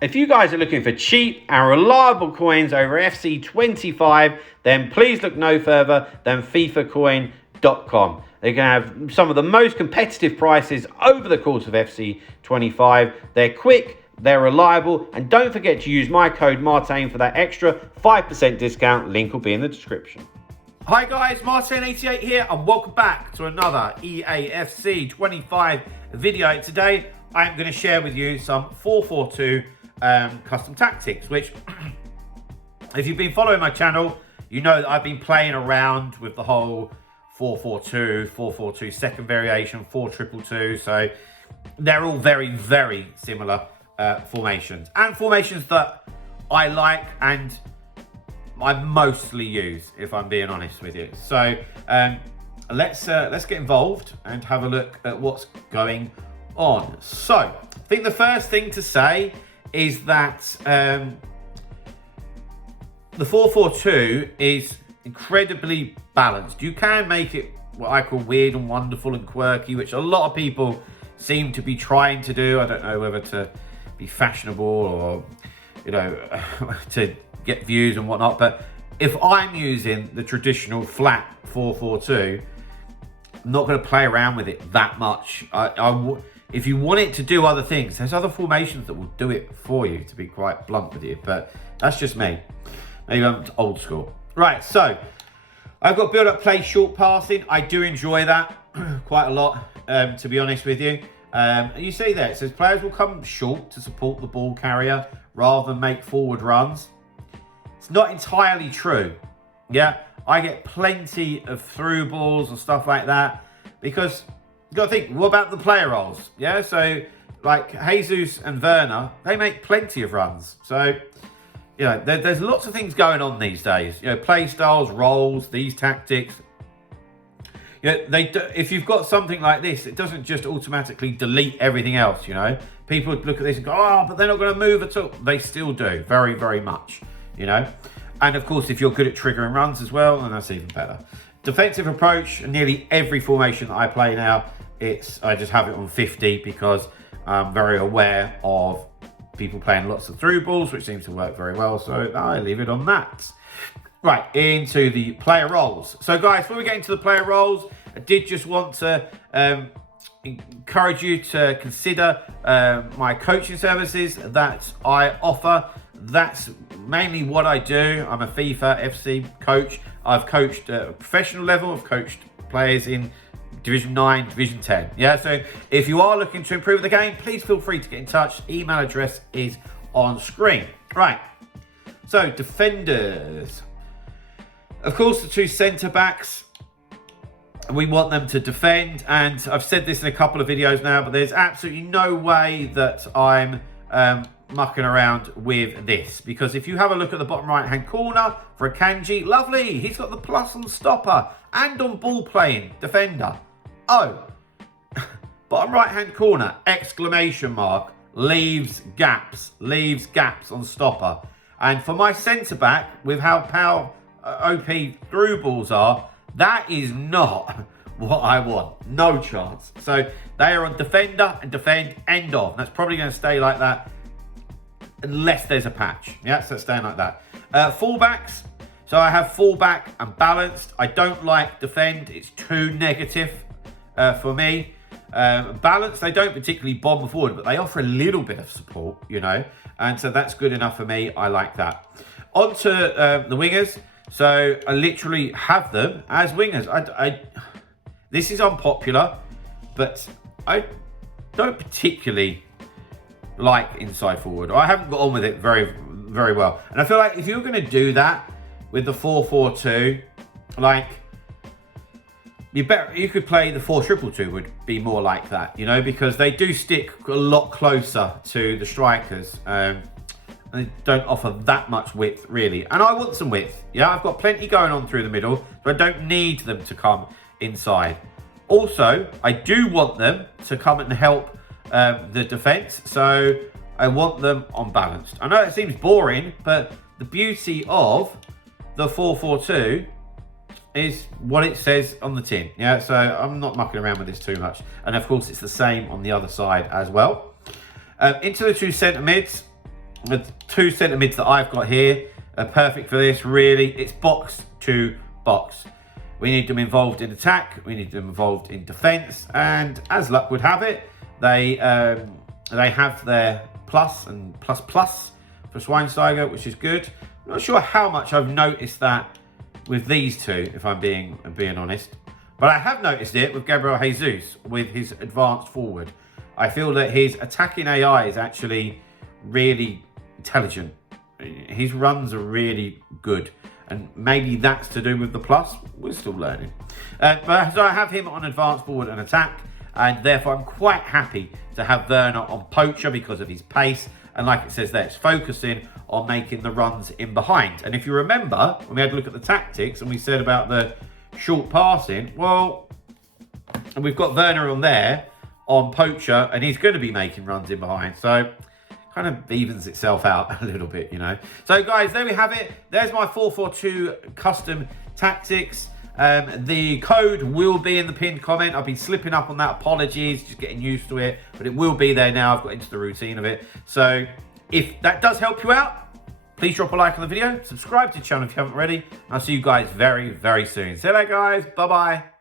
If you guys are looking for cheap and reliable coins over FC25, then please look no further than FIFAcoin.com. They can have some of the most competitive prices over the course of FC25. They're quick, they're reliable, and don't forget to use my code Martin for that extra 5% discount. Link will be in the description. Hi guys, Martin88 here, and welcome back to another Eafc 25 video. Today I'm going to share with you some 442 custom tactics, which if you've been following my channel, you know that I've been playing around with the whole 442, 442 second variation, 422. So they're all very, very similar formations, and formations that I like and I mostly use, if I'm being honest with you. So let's get involved and have a look at what's going on. So I think the first thing to say is that the 442 is incredibly balanced. You can make it what I call weird and wonderful and quirky, which a lot of people seem to be trying to do. I don't know whether to be fashionable or, you know, to get views and whatnot, but if I'm using the traditional flat 442, I'm not going to play around with it that much. If you want it to do other things, there's other formations that will do it for you, to be quite blunt with you, but that's just me. Maybe I'm old school. Right, so I've got build up, play, short passing. I do enjoy that quite a lot, to be honest with you. You see there, it says players will come short to support the ball carrier rather than make forward runs. It's not entirely true. Yeah, I get plenty of through balls and stuff like that, because you've got to think, what about the player roles? Yeah, so like Jesus and Werner, they make plenty of runs. So, you know, there's lots of things going on these days. You know, play styles, roles, these tactics. You know, if you've got something like this, it doesn't just automatically delete everything else, you know. People look at this and go, oh, but they're not going to move at all. They still do, very, very much, you know. And of course, if you're good at triggering runs as well, then that's even better. Defensive approach, nearly every formation that I play now, I just have it on 50 because I'm very aware of people playing lots of through balls, which seems to work very well. So I leave it on that. Right, into the player roles. So guys, before we get into the player roles, I did just want to encourage you to consider my coaching services that I offer. That's mainly what I do. I'm a FIFA FC coach. I've coached at a professional level. I've coached players in Division 9, Division 10. Yeah, so if you are looking to improve the game, please feel free to get in touch. Email address is on screen. Right, so defenders. Of course, the two centre backs, we want them to defend, and I've said this in a couple of videos now, but there's absolutely no way that I'm mucking around with this, because if you have a look at the bottom right hand corner for Akanji, lovely, he's got the plus on stopper and on ball playing defender. Oh, bottom right hand corner, exclamation mark, leaves gaps on stopper. And for my centre back, with how OP through balls are, that is not what I want. No chance. So they are on defender and defend, end of. That's probably going to stay like that unless there's a patch. Yeah, so it's staying like that. Fullbacks. So I have fullback and balanced. I don't like defend. It's too negative for me. Balanced, they don't particularly bomb forward, but they offer a little bit of support, you know. And so that's good enough for me. I like that. On to the wingers. So I literally have them as wingers. This is unpopular, but I don't particularly like inside forward. I haven't got on with it very, very well. And I feel like if you're going to do that with the 4-4-2, like you could play the 4-2-2 would be more like that, you know, because they do stick a lot closer to the strikers. And they don't offer that much width, really. And I want some width. Yeah, I've got plenty going on through the middle, so I don't need them to come inside. Also, I do want them to come and help the defence, so I want them unbalanced. I know it seems boring, but the beauty of the 4-4-2 is what it says on the tin. Yeah, so I'm not mucking around with this too much. And of course, it's the same on the other side as well. Into the two centre mids. the 2 centre mids that I've got here are perfect for this, really. It's box to box. We need them involved in attack, we need them involved in defence, and as luck would have it, they have their plus and plus plus for Schweinsteiger, which is good. I'm not sure how much I've noticed that with these two, if I'm being honest. But I have noticed it with Gabriel Jesus, with his advanced forward. I feel that his attacking AI is actually really intelligent. His runs are good. And maybe that's to do with the plus. We're still learning. But so I have him on advanced forward and attack. And therefore I'm quite happy to have Werner on poacher because of his pace. And like it says there, it's focusing on making the runs in behind. And if you remember, when we had a look at the tactics and we said about the short passing, well, and we've got Werner on there on poacher, and he's going to be making runs in behind. So kind of evens itself out a little bit, you know. So guys, there we have it. There's my 4-4-2 custom tactics. The code will be in the pinned comment. I've been slipping up on that. Apologies, just getting used to it, but it will be there now. I've got into the routine of it. So if that does help you out, please drop a like on the video, subscribe to the channel if you haven't already. I'll see you guys very, very soon. See you later, guys. Bye-bye.